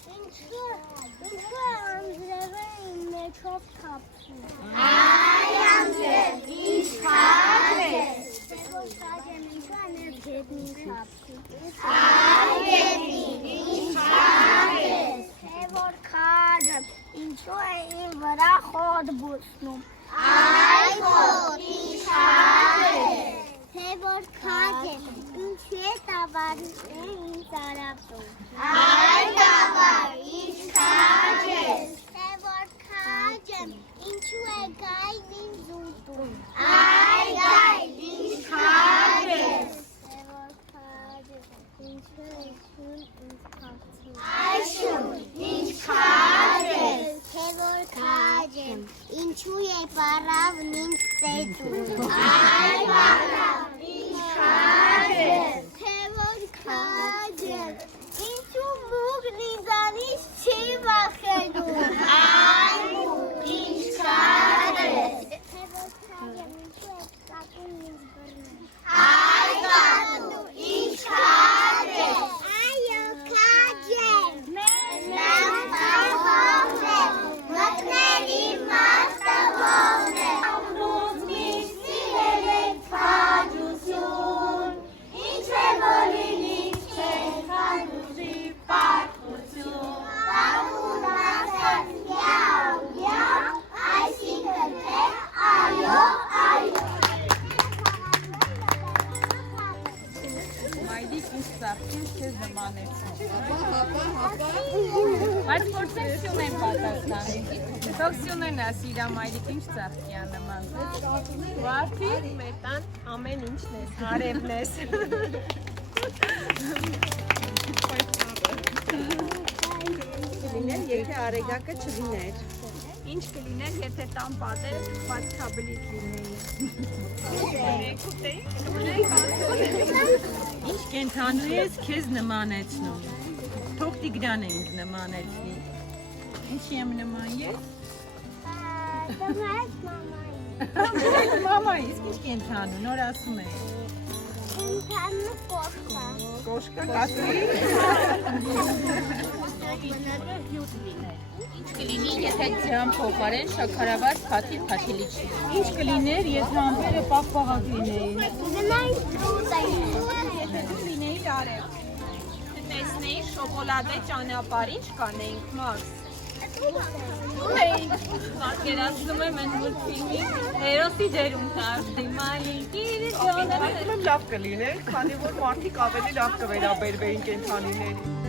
Ինչու անձրևը իմ մեջով թափվում։ Այ անձրև, ինչ քաջ ես։ Որ քաջեմ ինչու անել գետնին թափվում։ Այ գետնին, ինչ քաջ ես։ Որ քաջեմ ինչու է իմ վրա խոտ բուսնում։ Այ խոտ, ինչ քաջ ես։ Որ քաջեմ ինչու է տավարները ինձ արապում։ Այ տավար, ինչ քաջ ես։ Որ քաջեմ ինչու է գայն ինձ ուտում։ Այ գայն, ինչ քաջ ես։ Որ քաջեմ ինչու է շուն ինձ փախցում։ Այ շուն, ինչ քաջ ես։ Որ քաջեմ ինչու է պարավն ինձ ծեծում։ Այ պարավ, ինչ քաջ ես։ Որ քաջեմ ինչու մուգն ինձանից չի վախենում։ Այ մուգ, ինչ քաջ ես։ Որ քաջեմ ինչու է ծակում ինձ բռնում։ Այ կատու, ինչ քաջ ես։ Այո քաջեմ Մենք պահողն եմ, մտնելի մաստավողն եմ, ամրուց միշտ սիրել ենք քաջություն, ինչ է որ լինի չենք քաջուժի պարտություն, պարտուն ասած յաու յաու, այսինքն թե այո այո։ Մայրիկ ինչ ծաղկին քեզ նմանեցնում։ Բայց փորձենք Սյունեն պատասխանել։ Թող Սյունեն ասի իր մայրիկ ինչ ծաղկյան նման։ Վարդի մեր տան ամեն ինչն է, արևն է։ Լիներ, եթե արեգակը չլիներ։ ինչ կլիներ, եթե տան պատերը թխված քաբլիկ լինեին։ Ինչ կենթանու ես քեզ նմանեցնում։ Թող Տիգրանը ինձ նմանեցնի։ Ինչի եմ նման ես։ Դմայս մամայի Մամա, իսկ ինչ կենթանու, նոր ասում է։ ինքանը կոշկա Կոշկա կասի։ Ինչ կլինի, եթե դրան փոխարեն շաքարավազ փաթիլի չի։ Ինչ կլիներ, եթե ամպերը պաղպաղակ լինեին։ գնայինք տուտային Եթե դու լինեիր արև, տեսնեիր շոկոլադե ճանապարհ, ինչ կանեինք Մաքս։ Պատկերացնում եմ այն մուլտֆիլմի հերոսի դերում դարձի մայրիկիր Ասում եմ լավ կլիներ, քանի որ մարդիկ ավելի լավ կվերաբերվեին կենդանիներին։